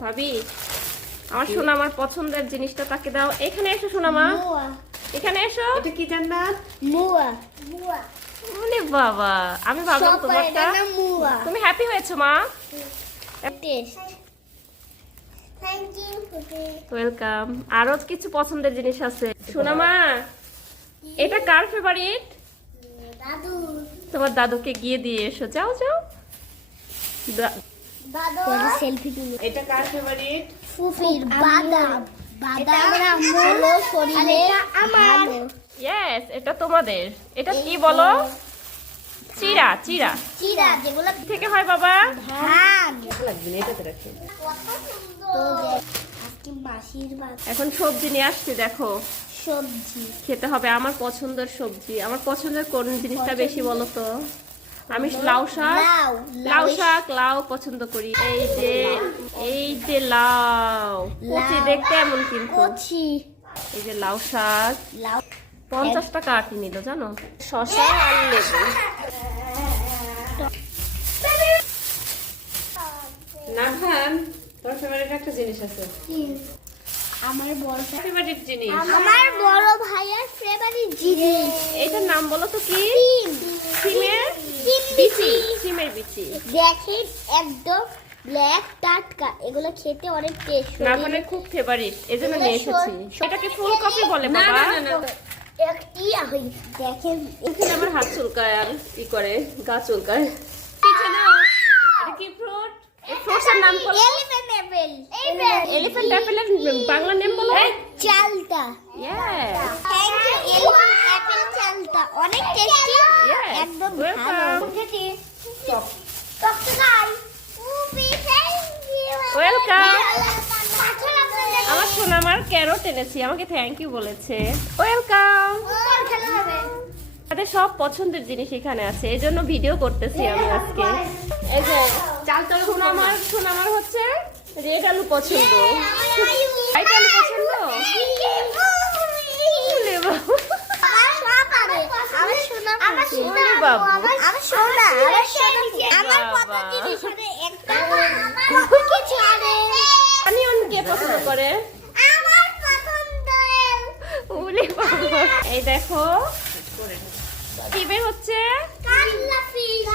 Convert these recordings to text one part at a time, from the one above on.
ভাবি আমার শোনা আমার পছন্দের জিনিসটা তাকে দাও। এখানে এসো সোনামা। মোয়া। এখানে এসো। এটা কি জান্নাত? মোয়া। মোয়া। ওরে বাবা আমি ভাবলাম তোমারটা তুমি হ্যাপি হয়েছো মা? টেস্ট থ্যাংক ইউ ওয়েলকাম আরও কিছু পছন্দের জিনিস আছে। সোনামা এটা কার ফেভারিট দাদু। তোমার দাদুকে গিয়ে দিয়ে এসো। যাও যাও। দা- সেলফি তুলি। এটা কার ফেভারিট ফুফির বাদাম। বাদাম। হলো শরীরে ভালো। ইয়েস এটা তোমাদের। এটা কি বলো? চিরা চিরা চিরা যেগুলো থেকে হয় বাবা? ধান। লাগবে না এটাতে রাখি। তো দেখ, আজকে মাসির ভাত এখন সবজি নিয়ে আসছি দেখো। সবজি। খেতে হবে আমার পছন্দের সবজি। আমার পছন্দের কোন জিনিসটা বেশি বলো তো? আমি লাউ শাক। লাউ শাক লাউ পছন্দ করি। এই যে এই যে লাউ। কচি দেখতে এমন কিন্তু। কচি। এই যে লাউ শাক। লাউ। পঞ্চাশ টাকা আটি নিল জানো? শশা আর লেবু। না তোর ফেভারিট একটা জিনিস আছে। আমার বড় ফেভারিট জিনিস। আমার বড় ভাইয়ের ফেভারিট জিনিস। এটার নাম বলো তো কি? সিমের? সিম বিচি। সিমের বিচি। দেখেন একদম ব্ল্যাক টাটকা। এগুলো খেতে অনেক টেস্ট নাভানের খুব ফেভারিট এজন্য নিয়ে এসেছি। এটাকে ফুলকপি বলে বাবা। না না না একটি হই দেখেন। এখানে আমার হাত চুলকায় আর ই করে গা চুলকায়। এটা কি ফ্রুট এই ফ্রুটসের নাম বলো এলিফ্যান্ট অ্যাপেল এলিফ্যান্ট অ্যাপেলের বাংলা নেম বলো। চালটা। Yes thank you elephant apple চালটা। অনেক টেস্টি একদম ভালো। Thank you Welcome. আমার শোনা আমার ক্যারট এনেছি আমাকে থ্যাংক ইউ বলেছে ওয়েলকাম তাদের সব পছন্দের জিনিস এখানে আছে এই জন্য ভিডিও করতেছি আমি আজকে এই যে চাল চাল আমার শোনা আমার হচ্ছে রেড আলু পছন্দ হোয়াইট আলু পছন্দ ওলে বাবা। আমার সোনা আমার সোনা ওরে বাবু। আমার সোনা আমার সোনা আমার কত বাবা। জিনিস আছে আমার কিছু আছে অনিয়ন কে পছন্দ করে? আমার পছন্দ ওলে বাবা। এই দেখো কি বের হচ্ছে? কাতলা ফিশ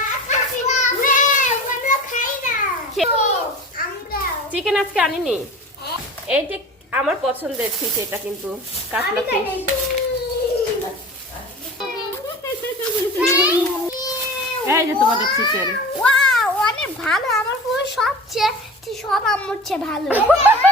আমরা খাই না। আমরা। চিকেন আজকে আনিনি। এই যে আমার পছন্দের ফিশ এটা কিন্তু কাতলা ফিশ এই যে তোমাদের চিকেন ওয়াও অনেক ভালো আমার পুরো সবচেয়ে সব আম্মুর চেয়ে ভালো।